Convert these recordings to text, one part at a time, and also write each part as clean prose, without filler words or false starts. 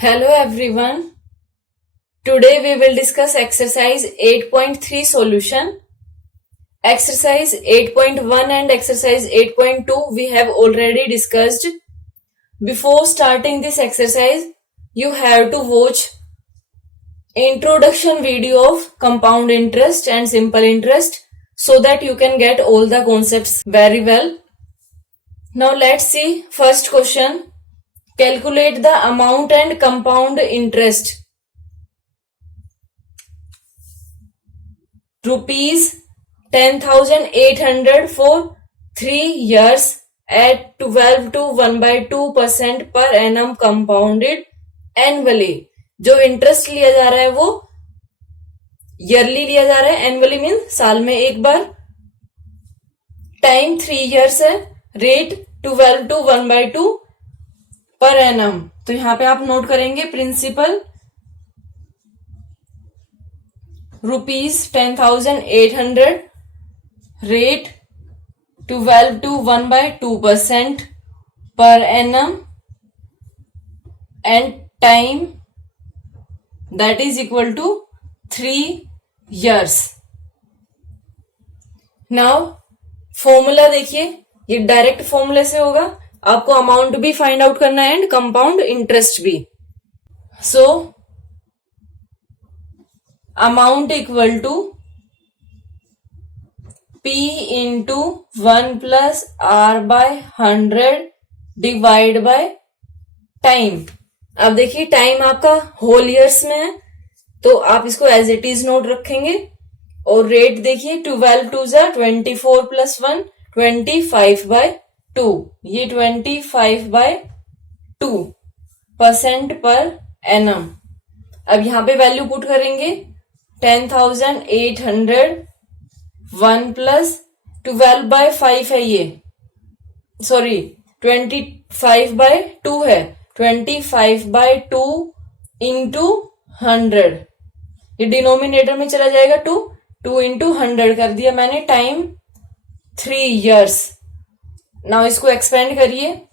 Hello everyone. Today we will discuss exercise 8.3 solution. Exercise 8.1 and exercise 8.2 we have already discussed. Before starting this exercise, you have to watch introduction video of compound interest and simple interest so that you can get all the concepts very well. Now let's see first question. Calculate the amount and compound interest. Rupees 10,800 for 3 years at 12 to 1/2% per annum compounded annually. जो interest लिया जा रहा है वो yearly लिया जा रहा है, एनुअली मीन साल में एक बार, टाइम 3 years है, रेट 12 to 1/2 पर एनम. तो यहां पे आप नोट करेंगे प्रिंसिपल रुपीज 10,800, रेट 12 to 1/2% पर annum and time that is equal to 3 years. Now formula देखिए, ये डायरेक्ट फॉर्मूले से होगा. आपको अमाउंट भी फाइंड आउट करना है एंड कंपाउंड इंटरेस्ट भी. So amount equal to P into 1 plus R by 100 divide by time. अब देखिए टाइम आपका होल ईयर्स में है तो आप इसको एज इट इज नोट रखेंगे. और रेट देखिए 12 2 जा 24 प्लस 1 25/2, ये 25/2% पर एनम. अब यहां पे वैल्यू पुट करेंगे 10,800 1 प्लस 12/5 है, ये सॉरी 25/2 है, 25/2 इंटू 100. ये डिनोमिनेटर में चला जाएगा 2 इंटू 100 कर दिया मैंने, टाइम 3 years. नाउ इसको एक्सपेंड करिए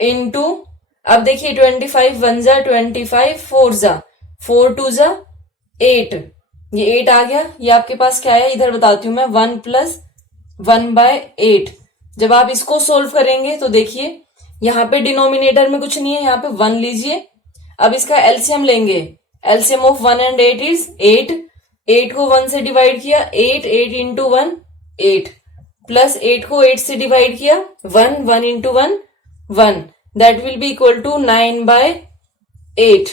इनटू, अब देखिए 25 1 जा 25, 4 जा 4 2 जा 8, ये 8 आ गया. ये आपके पास क्या है इधर बताती हूं मैं, 1 प्लस 1/8. जब आप इसको सोल्व करेंगे तो देखिए यहाँ पे डिनोमिनेटर में कुछ नहीं है, यहाँ पे 1 लीजिए. अब इसका एलसीएम लेंगे. LCM of 1 and 8 is 8. 8 को 1 से डिवाइड किया 8 इंटू 1 8, प्लस 8 को 8 से डिवाइड किया 1 into 1 1, that will be equal to 9/8.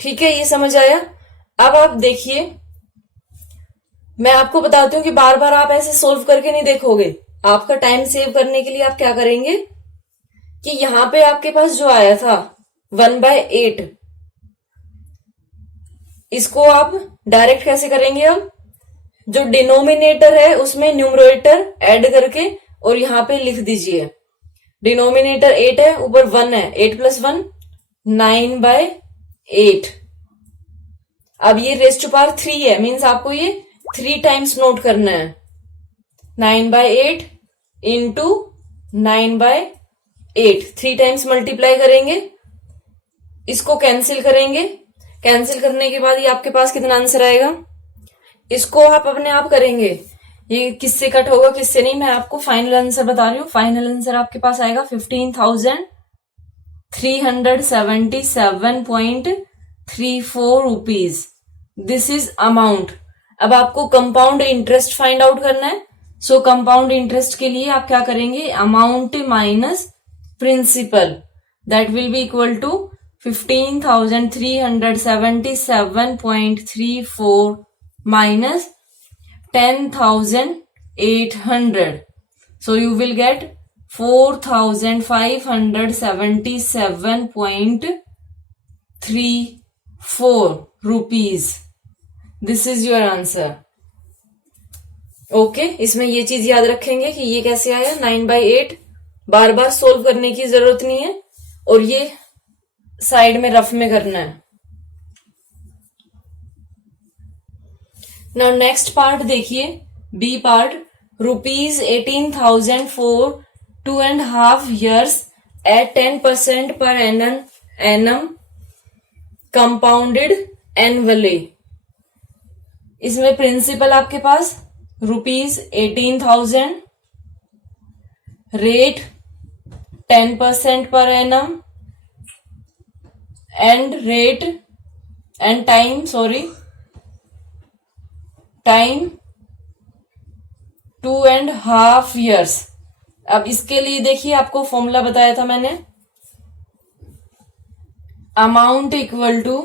ठीक है, ये समझ आया. अब आप देखिए, मैं आपको बताती हूँ कि बार बार आप ऐसे सोल्व करके नहीं देखोगे. आपका टाइम सेव करने के लिए आप क्या करेंगे कि यहां पे आपके पास जो आया था 1/8, इसको आप डायरेक्ट कैसे करेंगे. अब जो डिनोमिनेटर है उसमें न्यूमरेटर ऐड करके और यहां पे लिख दीजिए. डिनोमिनेटर 8 है, ऊपर 1 है, 8 प्लस 1 9/8. अब ये रेस्ट टू पावर 3 है, मीन्स आपको ये 3 टाइम्स नोट करना है. 9/8 इंटू 9/8, 3 टाइम्स मल्टीप्लाई करेंगे, इसको कैंसिल करेंगे. कैंसिल करने के बाद ये आपके पास कितना आंसर आएगा, इसको आप अपने आप करेंगे. ये किससे कट होगा किससे नहीं, मैं आपको फाइनल आंसर बता रही हूँ. फाइनल आंसर आपके पास आएगा 15,377.34 रुपीज. This is amount. अब आपको कंपाउंड इंटरेस्ट फाइंड आउट करना है. सो कंपाउंड इंटरेस्ट के लिए आप क्या करेंगे, amount minus principal, that will be equal to 15,377.34 minus 10,800. So you will get 4,577.34 rupees. This is your answer. Okay, इसमें ये चीज याद रखेंगे कि ये कैसे आया 9/8. बार बार सोल्व करने की जरूरत नहीं है और ये साइड में रफ में करना है. नाउ नेक्स्ट पार्ट देखिए, B part. Rupees 18,000 for 2.5 years at 10% per annum annum compounded annually. इसमें प्रिंसिपल आपके पास ₹18,000, रेट 10% पर एनम, एंड टाइम 2.5 years। अब इसके लिए देखिए, आपको फॉर्मूला बताया था मैंने, amount equal to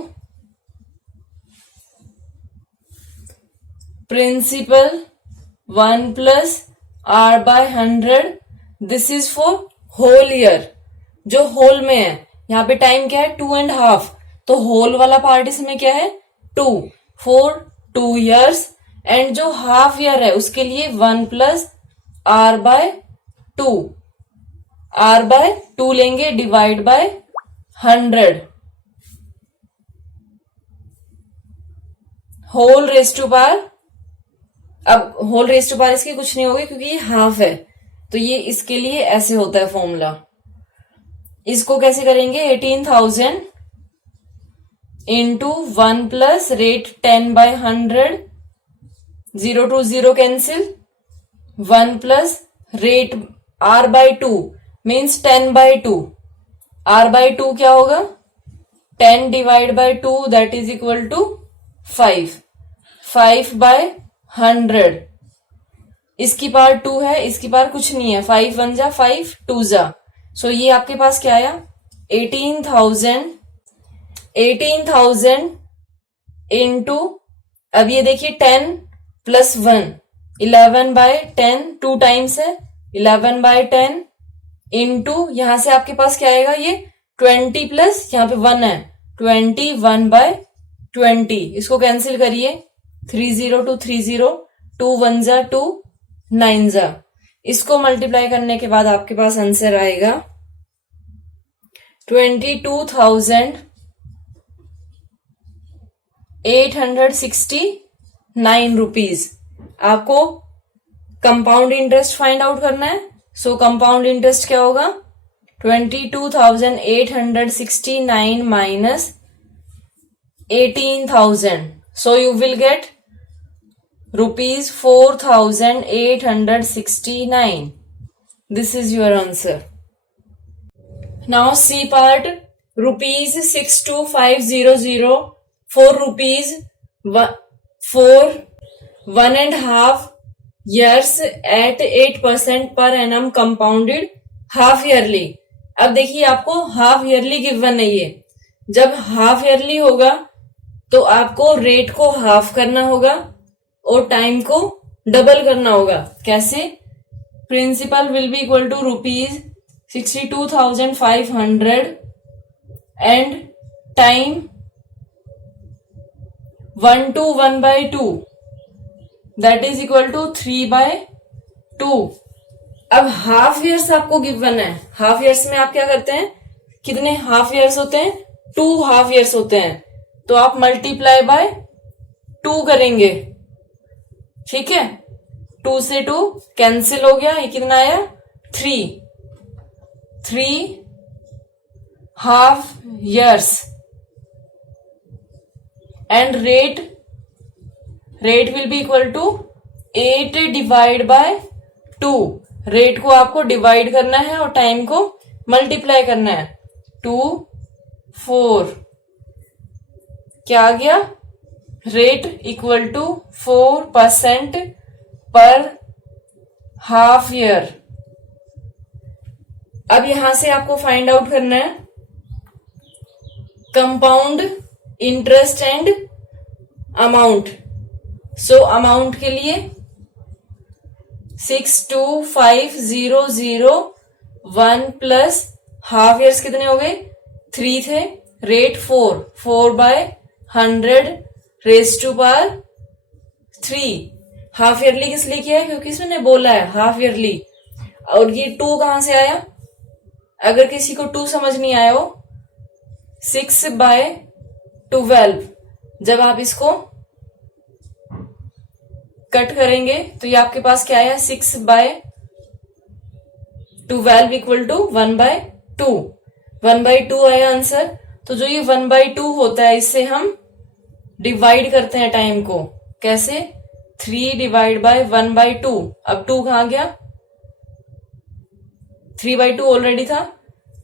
principal 1 + R/100। This is for whole year, जो होल में है। यहाँ पे टाइम क्या है 2.5, तो होल वाला पार्ट इसमें क्या है 2 फॉर 2 years। एंड जो हाफ ईयर है उसके लिए 1 + R/2। R/2 लेंगे, divide by 100, whole raise to power. अब होल रेज टू पावर इसकी कुछ नहीं होगी क्योंकि ये हाफ है, तो ये इसके लिए ऐसे होता है फॉर्मूला। इसको कैसे करेंगे, 18,000 into 1 + rate 10/100, 0 to 0 cancel, 1 + rate R/2 means 10/2। R/2 क्या होगा, 10 divide by 2, that is equal to 5। 5/100, इसकी पावर 2 है, इसकी पावर कुछ नहीं है, 5 1 जा 5 2 जा। सो ये आपके पास क्या आया 18,000 इंटू, अब ये देखिए 10 + 1 11/10, 2 टाइम्स है 11/10 इंटू, यहां से आपके पास क्या आएगा, ये 20 प्लस यहाँ पे 1 है 21/20। इसको कैंसिल करिए, 30 to 30, 2 1 जा 2 9 जा। इसको मल्टीप्लाई करने के बाद आपके पास आंसर आएगा 22,869 रुपीज। आपको कंपाउंड इंटरेस्ट फाइंड आउट करना है। सो कंपाउंड इंटरेस्ट क्या होगा, 22,869 minus 18,000, so you will gate ₹4,869. This is your answer. Now C part, ₹62500 for ₹1.5 years at 8% per annum compounded half yearly। अब देखिए आपको हाफ ईयरली गिवन है ये। जब हाफ ईयरली होगा तो आपको रेट को हाफ करना होगा और टाइम को डबल करना होगा। कैसे, principal will be equal to ₹62,500 and time 1 to 1/2, that is equal to 3/2। अब हाफ ईयर्स आपको गिवन है। हाफ ईयर्स में आप क्या करते हैं, कितने हाफ ईयर्स होते हैं, 2 हाफ ईयर्स होते हैं, तो आप मल्टीप्लाई बाय 2 करेंगे। ठीक है, 2 से 2 कैंसिल हो गया, ये कितना आया 3 half years and rate will be equal to 8 divide by 2। Rate को आपको डिवाइड करना है और टाइम को मल्टीप्लाई करना है। 2 4 क्या आ गया, रेट इक्वल टू 4% पर हाफ ईयर। अब यहां से आपको फाइंड आउट करना है compound interest and amount. So amount के लिए 62500 प्लस हाफ ईयर्स कितने हो गए 3 थे, rate 4/100 raise to power 3। Half yearly किस लिए किया है, क्योंकि इसने बोला है हाफ ईयरली। और ये 2 कहां से आया, अगर किसी को 2 समझ नहीं आया हो, 6/12 जब आप इसको कट करेंगे तो ये आपके पास क्या आया 6/12 इक्वल टू 1/2 आया आंसर। तो जो ये 1/2 होता है इससे हम डिवाइड करते हैं टाइम को। कैसे? 3 डिवाइड बाय 1/2। अब 2 कहां गया? 3/2 ऑलरेडी था।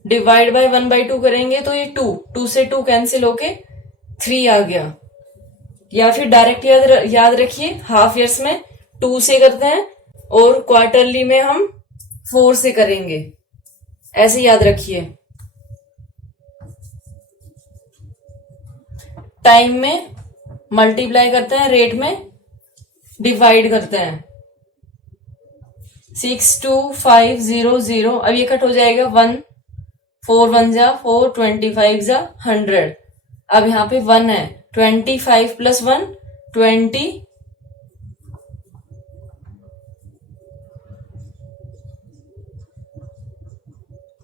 डिवाइड बाय 1/2 करेंगे तो ये 2 से 2 कैंसिल होके 3 आ गया। या फिर डायरेक्ट याद रखिए, हाफ ईयर्स में 2 से करते हैं और क्वार्टरली में हम 4 से करेंगे, ऐसे याद रखिए। टाइम में मल्टीप्लाई करते हैं, रेट में डिवाइड करते हैं। 62500। अब ये कट हो जाएगा 1, 4 1 जा 4, 25 जा 100। अब यहां पे 1 है, 25 plus 1 20,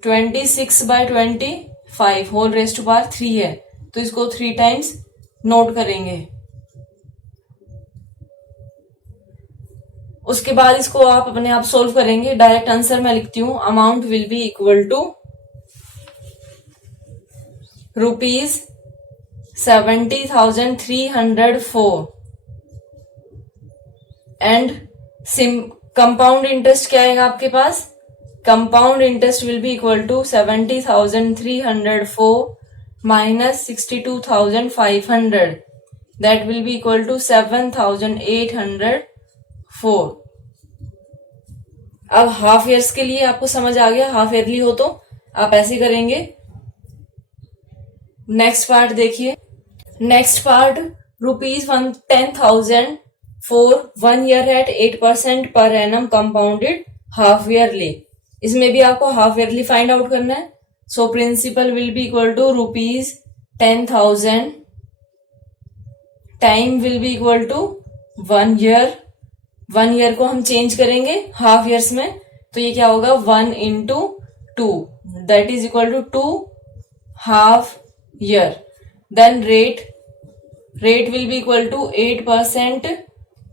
26/25 whole raised to power 3 है, तो इसको 3 टाइम्स नोट करेंगे। उसके बाद इसको आप अपने आप सोल्व करेंगे। डायरेक्ट आंसर मैं लिखती हूं, amount will be equal to ₹70,304 and compound interest क्या आएगा आपके पास? Compound interest will be equal to 70,304 minus 62,500, that will be equal to 7,804। अब हाफ ईयर्स के लिए आपको समझ आ गया, हाफ ईयरली हो तो आप ऐसे करेंगे। नेक्स्ट पार्ट देखिए। Next part ₹10,000 for 1 year at 8% per annum compounded half yearly. इसमें भी आपको हाफ ईयरली फाइंड आउट करना है। So principal will be equal to ₹10,000, time will be equal to 1 year. 1 year को हम चेंज करेंगे हाफ ईयर्स में, तो ये क्या होगा? 1 into 2, that is equal to 2 half year. Then rate will be equal to 8%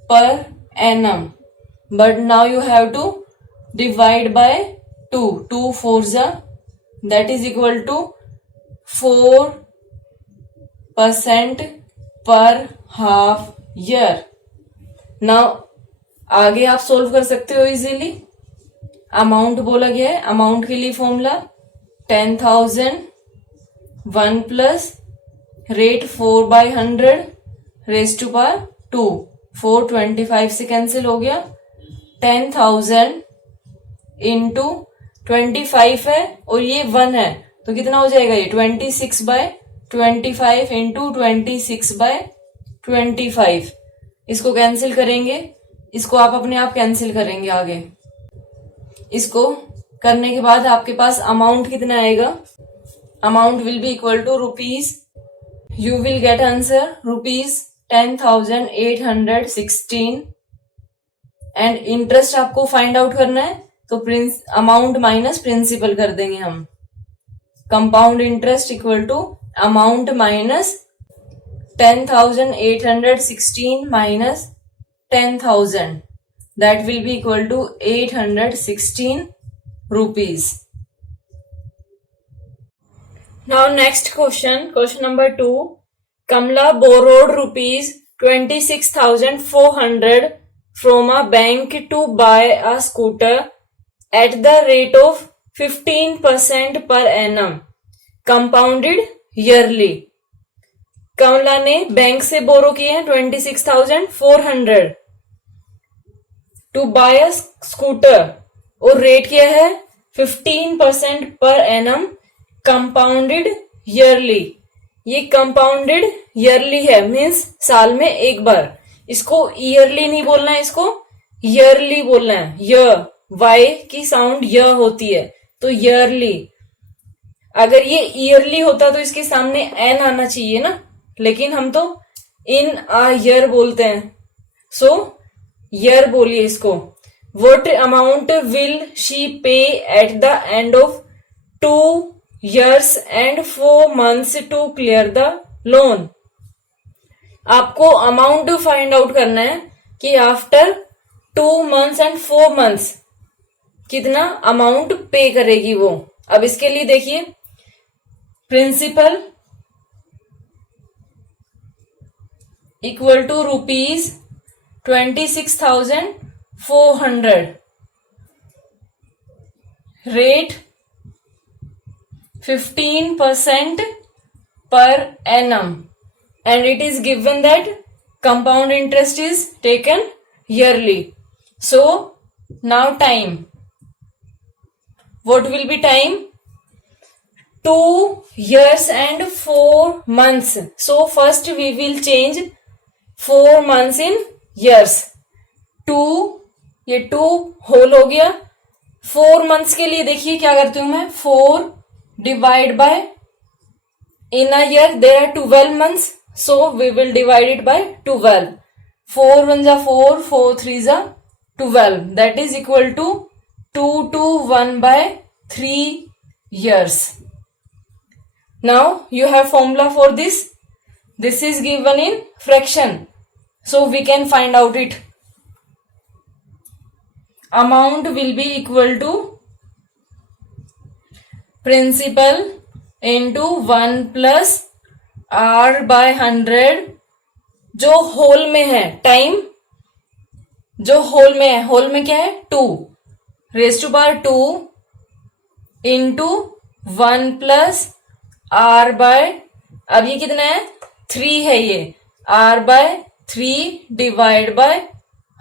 per annum, but now you have to divide by 2, 2 4 जा, that is equal to 4% per half year। Now आगे आप solve कर सकते हो easily. Amount बोला गया है, amount के लिए formula 10,000 1 plus rate 4/100 raise to power 2, 425 से कैंसिल हो गया। 10,000 इंटू 25 है और ये 1 है, तो कितना हो जाएगा? ये 26/25 इंटू 26/25। इसको कैंसिल करेंगे, इसको आप अपने आप कैंसिल करेंगे आगे। इसको करने के बाद आपके पास अमाउंट कितना आएगा? Amount will be equal to rupees, you will get answer ₹10,816 and interest आपको फाइंड आउट करना है, तो अमाउंट माइनस प्रिंसिपल कर देंगे हम। Compound interest equal to amount minus 10,816 minus 10,000, that will be equal to 816 rupees। Now next question, question number 2। Kamla borrowed ₹26,400 from a bank to buy a scooter at the rate of 15% per annum compounded yearly। कमला ने bank से बोरो किए हैं 26,400 to bye a scooter और rate क्या है? 15% per annum compounded yearly. ये compounded yearly है, means साल में एक बार। इसको ईयरली नहीं बोलना है, इसको ईयरली बोलना है। वाई की साउंड य होती है, तो ईयरली। अगर ये ईयरली होता तो इसके सामने एन आना चाहिए ना, लेकिन हम तो इन आ ईयर बोलते हैं, सो ईयर बोलिए इसको। व्हाट अमाउंट विल शी पे at the end of 2 years and 4 months to clear the loan। आपको अमाउंट फाइंड आउट करना है कि आफ्टर 2 months and 4 months कितना अमाउंट पे करेगी वो। अब इसके लिए देखिए, principal equal to rupees 26,400. Rate 15% per annum, and it is given that compound interest is taken yearly. So now time, what will be time? 2 years and 4 months. So first we will change 4 months in years. 2, ये 2 whole हो गया. 4 months के लिए देखिए क्या करती हूं मैं, 4 divide by, in a year there are 12 months, so we will divide it by 12. 4 1 जा 4, 4 3 जा 12, that is equal to 2 to 1 by 3 years. Now you have formula for this. This is given in fraction, so we can find out it. Amount will be equal to principal into 1 plus r by 100. जो whole में है time, जो whole में है, whole में क्या है 2 raise to power 2 into 1 plus r by, अब ये कितना है 3 है, ये r by 3 divide by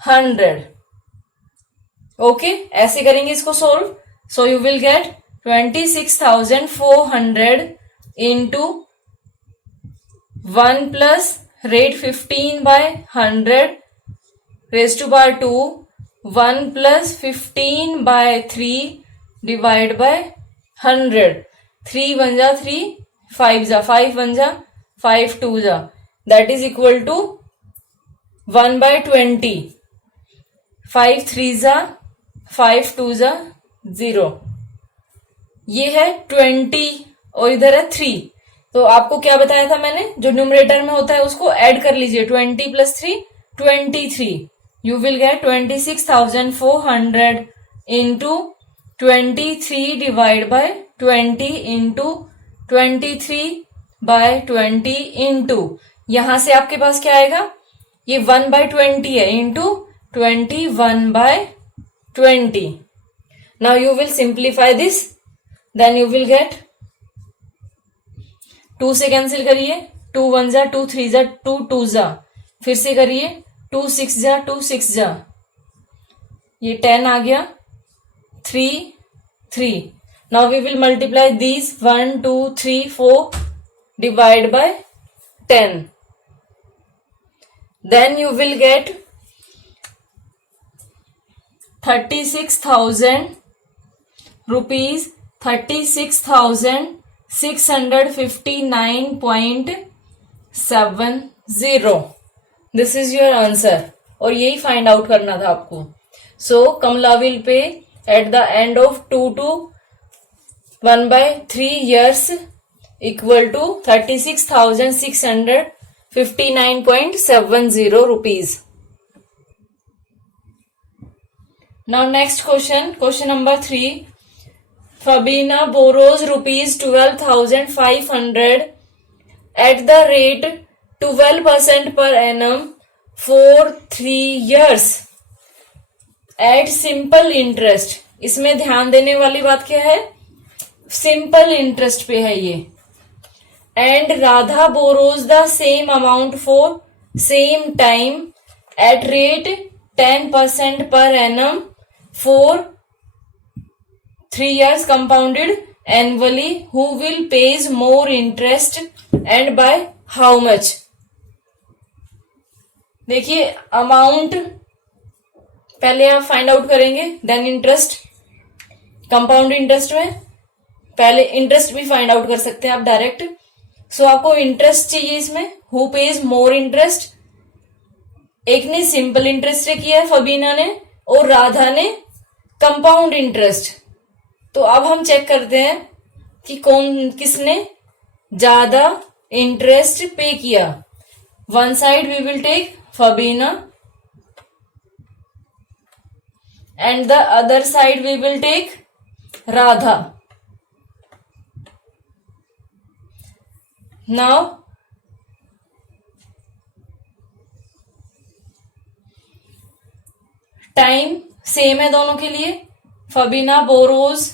100. Okay, ऐसे करेंगे इसको solve. So you will get 26,400 into 1 plus rate 15 by 100 raise to power 2, 1 plus 15 by 3 divide by 100. 3 1 जा 3, 5 जा 5 1 जा 5 2 जा, that is equal to 1 by 20. 5 3 जा 5 2 जा 0. ये है 20 और इधर है 3. तो आपको क्या बताया था मैंने, जो न्यूमरेटर में होता है उसको ऐड कर लीजिए. 20 plus 3 23. You will get 26,400 into 23 divide by 20 into 23 by 20 into, यहां से आपके पास क्या आएगा, ये 1 बाय 20 है into 21 by 20. Now you will simplify this, then you will get 2 से कैंसिल करिए, 2 1 जा 2 3 जा 2 2 जा, फिर से करिए 2 6 जा 2 6 जा, ये 10 आ गया, 3 3. Now we will multiply these 1 2 3 4 divide by 10. Then you will get 36,000 rupees, 36,659.70. This is your answer, और यही फाइंड आउट करना था आपको. So Kamala will pay at the end of 2 to 1 by 3 years equal to 36,659.70 rupees. Now next question, question number 3. Fabina borrows rupees 12,500 at the rate 12% per annum for 3 years at simple interest. इसमें ध्यान देने वाली बात क्या है, simple interest पे है ये. And Radha borrows the same amount for same time at rate 10% per annum for 3 years compounded annually. Who will pays more interest and by how much? देखिए अमाउंट पहले आप फाइंड आउट करेंगे, देन इंटरेस्ट. कंपाउंड इंटरेस्ट में पहले interest भी find out कर सकते हैं आप डायरेक्ट. सो आपको इंटरेस्ट चाहिए इसमें. हु पेज मोर इंटरेस्ट, एक ने सिंपल इंटरेस्ट किया है फबीना ने, और राधा ने कंपाउंड इंटरेस्ट. तो अब हम चेक करते हैं कि कौन किसने ज्यादा इंटरेस्ट पे किया. One side we will take Fabina and the other side we will take Radha. Now time same है दोनों के लिए, Fabina borrows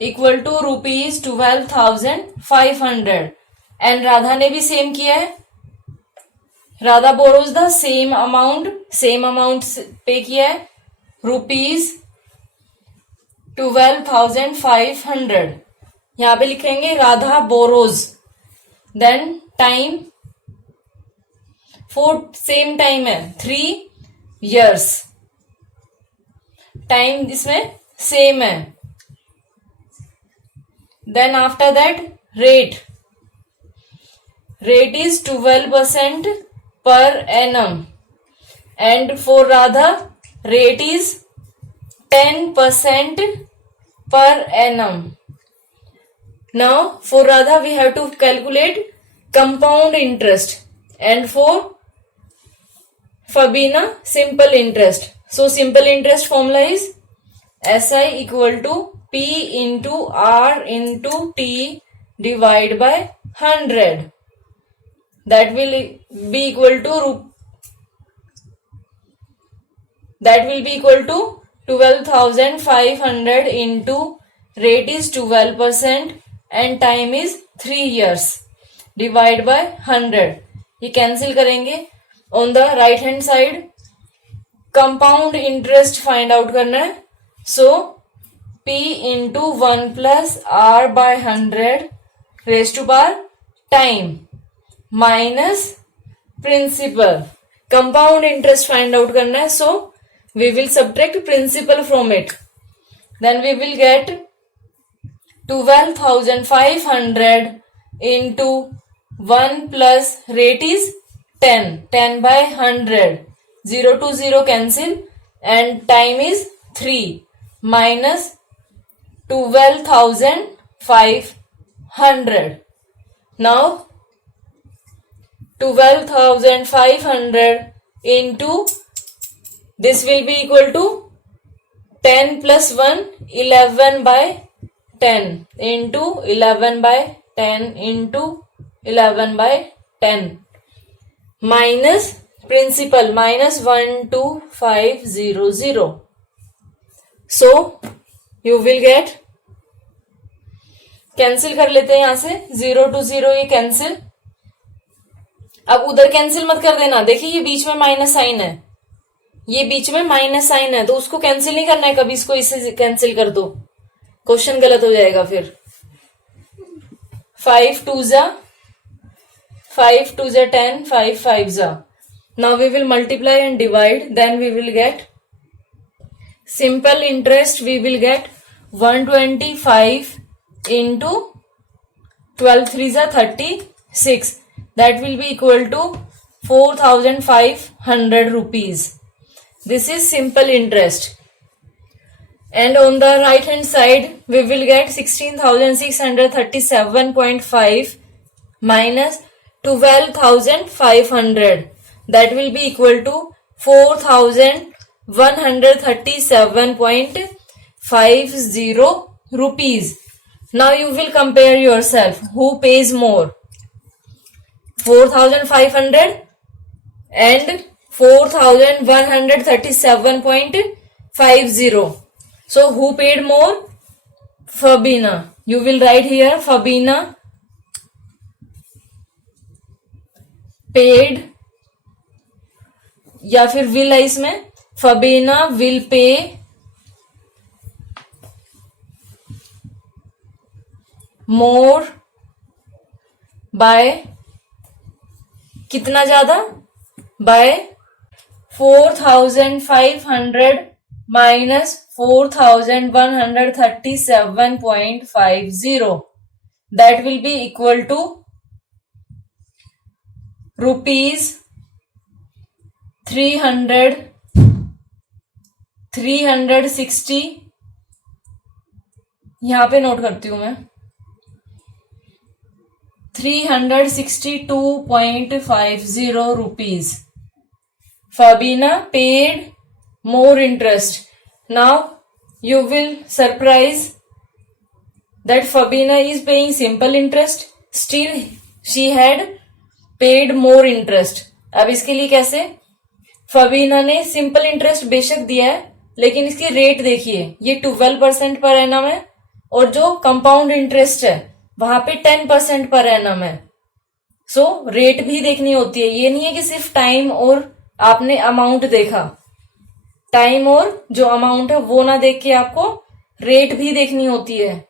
equal to ₹12,500 and Radha ने भी सेम किया है, Radha borrows the same amount pay किया है ₹12,500। यहां पे लिखेंगे Radha borrows, then time same time है 3 years, टाइम इसमें सेम है। Then after that rate is 12% per annum and for Radha rate is 10% per annum. Now for Radha we have to calculate compound interest and for Fabina simple interest. So simple interest formula is SI equal to P into R into T divided by 100. That will be equal to 12,500 into rate is 12% and time is 3 years divided by 100. ये cancel करेंगे। On the right hand side compound interest find out करना है, so P into 1 plus R by 100 raise to power time minus principal. Compound interest find out करना है, so we will subtract principal from it, then we will get 12,500 into 1 plus rate is 10 by 100, 0 to 0 cancel and time is 3 minus 12,500. Now 12,500 into this will be equal to 10 plus 1 11 by 10 into 11 by 10 into 11 by 10 minus principal minus 12500. So you will get, cancel कर लेते हैं यहां से 0 to 0 ये cancel. अब उधर cancel मत कर देना, देखिए ये बीच में माइनस साइन है, ये बीच में माइनस साइन है तो उसको कैंसिल नहीं करना है कभी, इसको इससे कैंसिल कर दो, क्वेश्चन गलत हो जाएगा फिर। 5 2 जा 10, 5 5 जा। Now we will multiply and divide, then we will get simple interest, we will get 125 into 12 3 जा 36, that will be equal to 4,500 rupees. This is simple interest. And on the right hand side we will get 16,637.5 minus 12,500, that will be equal to 4,137.50 rupees. Now you will compare yourself who pays more, 4,500 and 4,137.50. So who paid more? Fabina. You will write here Fabina paid, या फिर will है इसमें, फबीना will pay more by कितना ज्यादा, bye 4,500 minus 4,137.50, that will be equal to rupees 360, यहां पे note करती हूं मैं, 362.50 rupees. Fabina paid more interest. Now you will surprise that Fabina is paying simple interest, still she had paid more interest. अब इसके लिए कैसे, फबीना ने सिंपल इंटरेस्ट बेशक दिया है, लेकिन इसकी रेट देखिए, ये 12% पर एनम है और जो कंपाउंड इंटरेस्ट है वहां पे 10% पर एनम है। सो रेट भी देखनी होती है। ये नहीं है कि सिर्फ टाइम और आपने अमाउंट देखा, टाइम और जो अमाउंट है वो ना देख के आपको रेट भी देखनी होती है।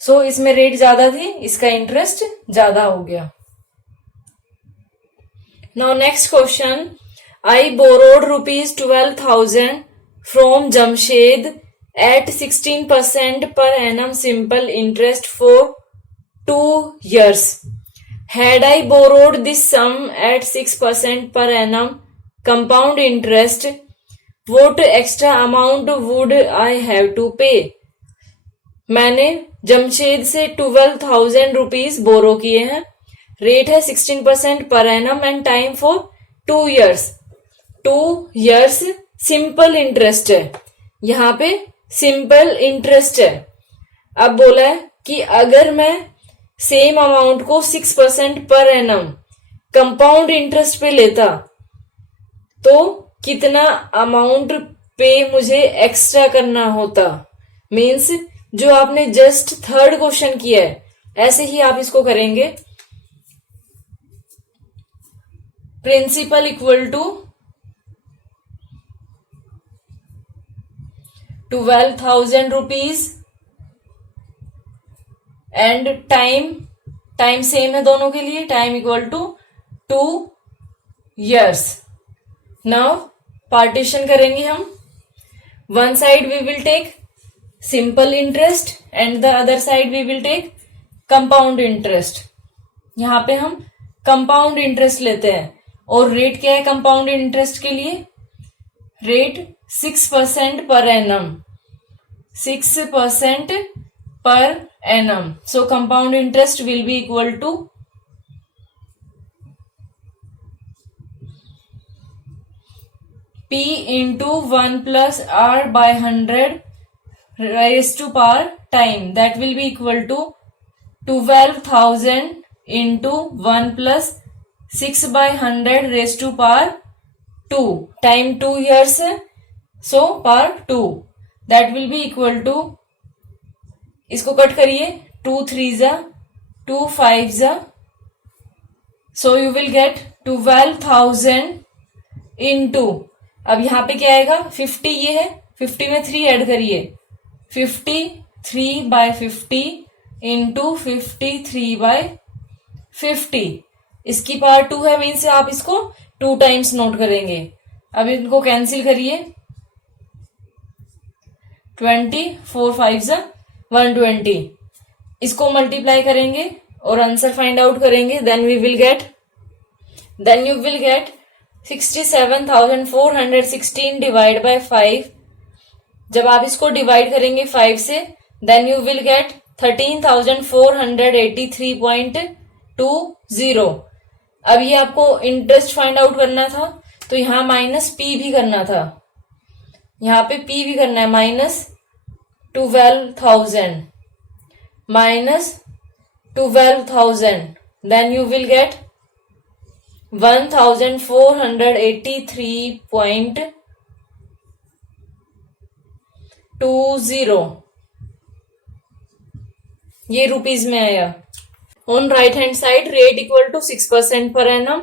सो इसमें रेट ज्यादा थी, इसका इंटरेस्ट ज्यादा हो गया। Now next question, I borrowed rupees 12,000 from Jamshed at 16% per annum simple interest for 2 years. Had I borrowed this sum at 6% per annum compound interest, what extra amount would I have to pay? मैंने जमशेद से 12,000 rupees बोरो किए हैं, rate है 16% पर annum and time for 2 years। 2 years simple interest है, यहां पे simple interest है। अब बोला है कि अगर मैं सेम अमाउंट को 6% पर एनम कंपाउंड इंटरेस्ट पे लेता तो कितना अमाउंट पे मुझे एक्स्ट्रा करना होता। मीन्स जो आपने जस्ट थर्ड क्वेश्चन किया है ऐसे ही आप इसको करेंगे। Principal equal to 12,000 rupees and time same है दोनों के लिए, टाइम इक्वल टू 2 years। नाउ पार्टीशन करेंगे हम। One side we will take simple interest and the other side we will take compound interest. यहां पे हम कंपाउंड इंटरेस्ट लेते हैं और रेट क्या है कंपाउंड इंटरेस्ट के लिए, rate 6% per annum, 6% per annum. So compound interest will be equal to P into 1 plus R by 100 raised to power time, that will be equal to 12,000 into 1 plus 6 by 100 raised to power 2, time 2 years है, so power 2, that will be equal to, इसको cut करिए, 2 3 जा 2 5 जा, so you will get 12,000 into, अब यहां पे क्या आएगा 50, ये है 50 में 3 ऐड करिए, 53 by 50 इंटू 53 by 50, इसकी पावर 2 है, मीन से आप इसको 2 टाइम्स नोट करेंगे। अब इनको कैंसिल करिए, 24 5 जा 120, इसको मल्टीप्लाई करेंगे और आंसर फाइंड आउट करेंगे, then you will get 67,416 divide by 5। जब आप इसको डिवाइड करेंगे 5 से, देन यू विल गेट 13,483.20। अब ये आपको इंटरेस्ट फाइंड आउट करना था तो यहां माइनस पी भी करना था, यहां पे पी भी करना है, -12,000 देन यू विल गेट 1,483.20, ये रुपीज में आया। On right hand side rate equal to 6% per annum,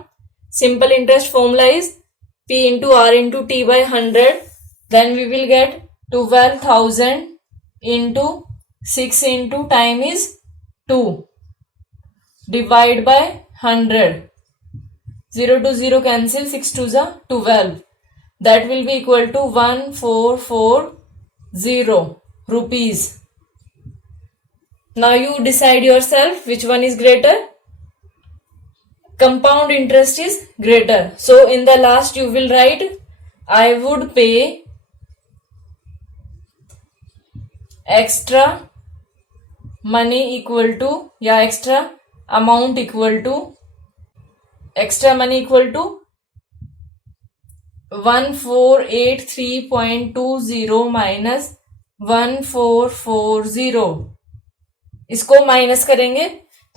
simple interest formula is P into R into T by 100, then we will get 12,000 into 6 into time is 2 divide by 100, 0 to 0 cancel, 6 2 जा 12, that will be equal to 1440 rupees। Now you decide yourself which one is greater. Compound interest is greater, so in the last you will write I would pay extra money equal to, या extra amount equal to, extra money equal to 1483.20 minus 1440, इसको minus करेंगे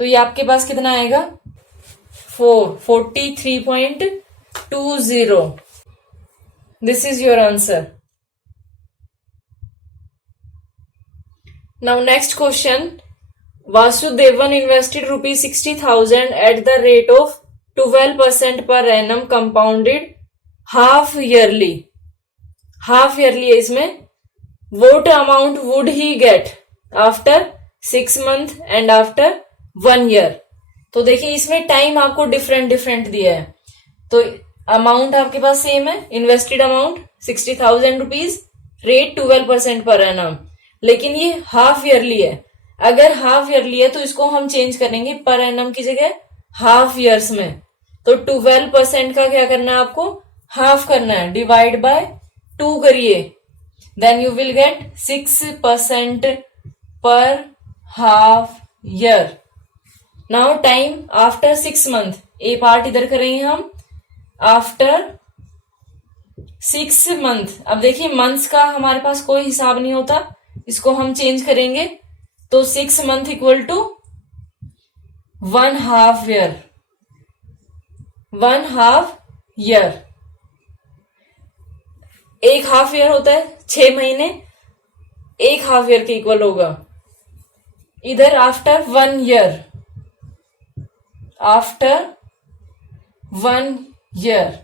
तो ये आपके पास कितना आएगा 43.20। This is your answer. Now next question. Vasudevan invested rupees 60,000 at the rate of 12% per annum compounded half yearly. Half yearly है इसमें. What amount would he get after 6 month and after 1 year? तो देखिए इसमें time आपको different different दिया है. तो amount आपके पास सेम है. Invested amount 60,000 rupees, rate 12% per annum. लेकिन ये हाफ ईयरली है. अगर हाफ ईयरली है तो इसको हम चेंज करेंगे पर एनम की जगह हाफ ईयर्स में. तो 12% का क्या करना है आपको, हाफ करना है. डिवाइड बाय 2 करिए, then you will get 6% per half year. Now time after 6 month. A part इधर करेंगे हम. After 6 month. अब देखिए मंथ्स का हमारे पास कोई हिसाब नहीं होता, इसको हम चेंज करेंगे. तो 6 month equal to 1 half year. 1 half year. एक हाफ ईयर होता है 6 महीने, एक हाफ ईयर के इक्वल होगा. इधर after 1 year. After 1 year.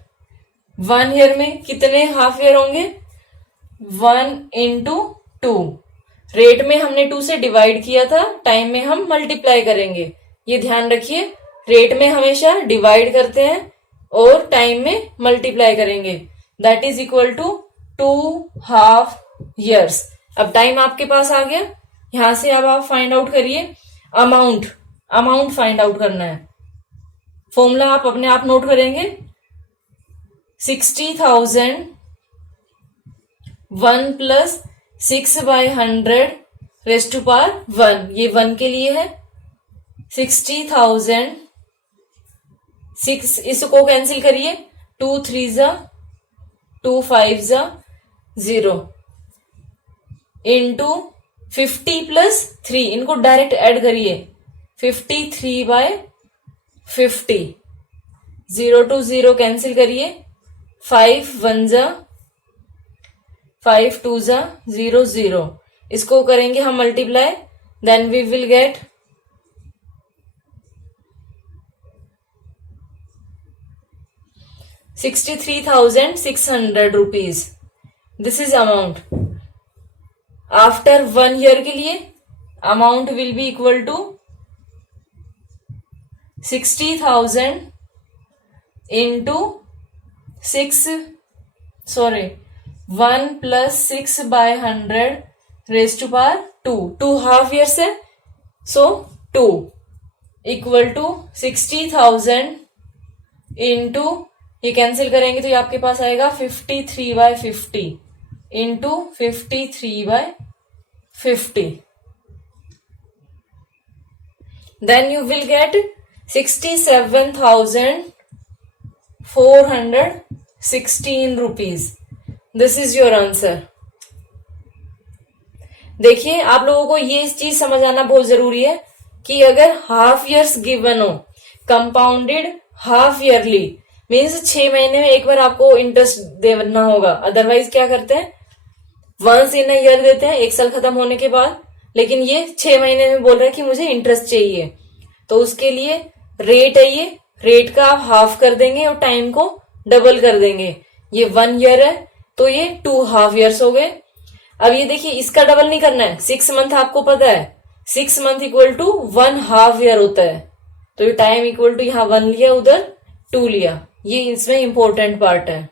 1 year में कितने हाफ ईयर होंगे, 1 इंटू 2. रेट में हमने 2 से डिवाइड किया था, टाइम में हम मल्टीप्लाई करेंगे. ये ध्यान रखिए, रेट में हमेशा डिवाइड करते हैं और टाइम में मल्टीप्लाई करेंगे. That is equal to 2 half years. अब टाइम आपके पास आ गया. यहां से अब आप फाइंड आउट करिए अमाउंट. अमाउंट फाइंड आउट करना है. फॉर्मूला आप अपने आप नोट करेंगे. 60,000 1 प्लस 6/100 रेज़ टू पावर 1. ये 1 के लिए है. 60,000 6, इसको कैंसिल करिए. 2 3 जा 2 5 जा 0 इंटू 50 प्लस 3. इनको डायरेक्ट ऐड करिए. 53/50. 0 to 0 कैंसिल करिए. 5 1 जा 5 2 जा 0 0. इसको करेंगे हम multiply. Then we will get 63,600 rupees. This is amount. After 1 year के लिए amount will be equal to 60,000 into 1 plus 6/100 raise to power 2. 2 half years है, सो 2 इक्वल टू 60,000 इंटू, ये कैंसिल करेंगे तो ये आपके पास आएगा 53/50 into 53/50. Then you will get 67,416 rupees. This is your answer. देखिए आप लोगों को ये चीज समझ आना बहुत जरूरी है कि अगर हाफ ईयर्स गिवन हो, कंपाउंडेड हाफ ईयरली मीन्स 6 महीने में एक बार आपको इंटरेस्ट देना होगा. अदरवाइज क्या करते हैं, वंस इन ईयर देते हैं 1 साल खत्म होने के बाद. लेकिन ये 6 महीने में बोल रहा है कि मुझे इंटरेस्ट चाहिए. तो उसके लिए रेट है, ये रेट का आप हाफ कर देंगे और टाइम को डबल कर देंगे. ये 1 ईयर है तो ये 2 हाफ ईयर्स हो गए. अब ये देखिए इसका डबल नहीं करना है. 6 मंथ आपको पता है 6 month equal to 1 half year होता है. तो ये टाइम इक्वल टू यहाँ 1 लिया, उधर 2 लिया. ये इसमें इंपॉर्टेंट पार्ट है.